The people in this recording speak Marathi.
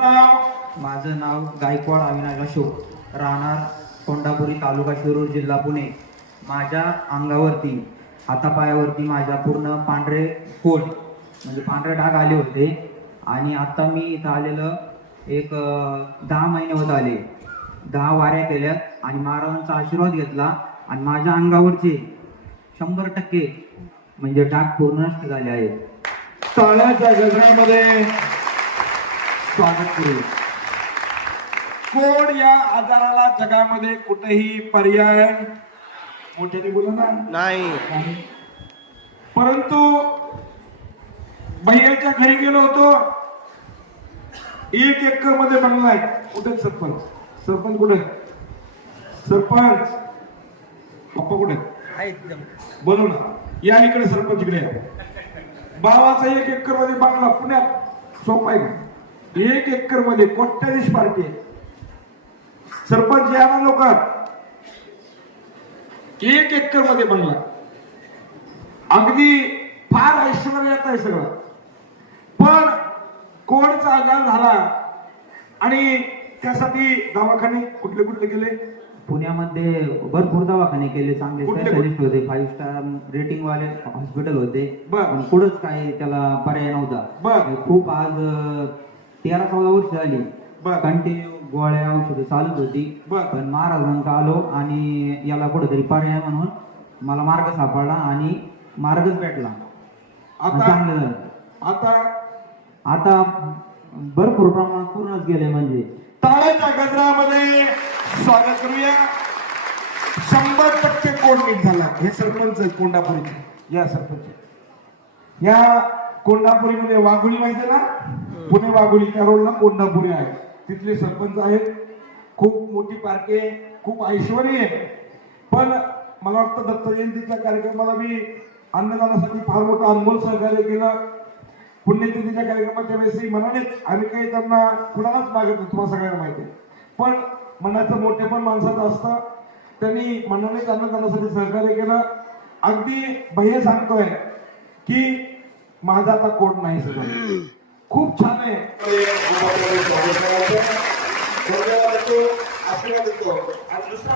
माझं नाव गायकवाड अविनाश अशोक. राहणार कोंडापुरी तालुका शिरूर जिल्हा पुणे. माझ्या अंगावरती हातापायावरती माझ्या पूर्ण पांढरे कोट म्हणजे पांढरे डाग आले होते. आणि आता मी इथं आलेलं एक दहा महिने होत आले. दहा वाऱ्या केल्या आणि महाराजांचा आशीर्वाद घेतला. आणि माझ्या अंगावरचे शंभर टक्के म्हणजे डाग पूर्ण झाले आहेत. टाळ्याच्या गजरामध्ये स्वागत करू. कोण या आजाराला जगामध्ये कुठेही पर्याय? मोठ्याने बोला ना. नाही. परंतु भैयाच्या घरी गेलो होतो. एक एकरमध्ये बंगला आहे. कुठे सरपंच? सरपंच कुठे? सरपंच. पप्पा कुठे? बोलव ना. या इकडे सरपंच इकडे. भावाचा एक एकरमध्ये बांगला पुण्यात. सोपा आहे का? एक एकरमध्ये कोट्याधीश पार्टी सरपंच या ना लोक एक एकरमध्ये बांगला अगदी फार ऐश्वर्यात आहे सगळं. पण कोणचा आजार झाला आणि त्यासाठी दवाखाने कुठले कुठले गेले पुण्यामध्ये भरपूर दवाखाने केले चांगले स्पेशालिस्ट होते फाईव्ह स्टार रेटिंग वाले हॉस्पिटल होते. पण पुढंच काही त्याला पर्याय नव्हता. खूप आज तेरा चौदा वर्ष झाली. बर. कंटिन्यू गोळ्या औषधं चालत होती. बर. पण महाराजांचा आलो आणि याला कुठेतरी पर्याय म्हणून मला मार्ग सापडला आणि मार्गच भेटला. आणि आता चांगलं झालं. आता आता भरपूर प्रमाणात पूर्णच गेले म्हणजे. टाळ्याच्या गजरामध्ये स्वागत करूया. शंभर टक्के कोण नीट झाला. हे सरपंच आहेत कोंडापुरीचे या सरपंच. या कोंडापुरीमध्ये वाघोली माहिती आहे ना? पुणे वाघोली त्या रोडला कोंडापुरी आहे. तिथले सरपंच आहेत. खूप मोठी पार्टी आहे. खूप ऐश्वर्य आहे. पण मला वाटतं दत्त जयंतीच्या कार्यक्रमाला मी अन्नदानासाठी फार मोठं अनमोल सहकार्य केलं. पुण्यतिथीच्या कार्यक्रमाच्या वेळेस मनानेच आम्ही काही त्यांना कुणालाच मागत नाही तुम्हाला सगळ्यांना माहिती आहे. पण मनाचं मोठे पण माणसाचं असतं. त्यांनी मनानेच अन्नदानासाठी सहकार्य केलं. अगदी भैया सांगतोय की माझा आता कोट नाही सगळं. खूप छान आहे आपल्याला देतो. आणि दुसरा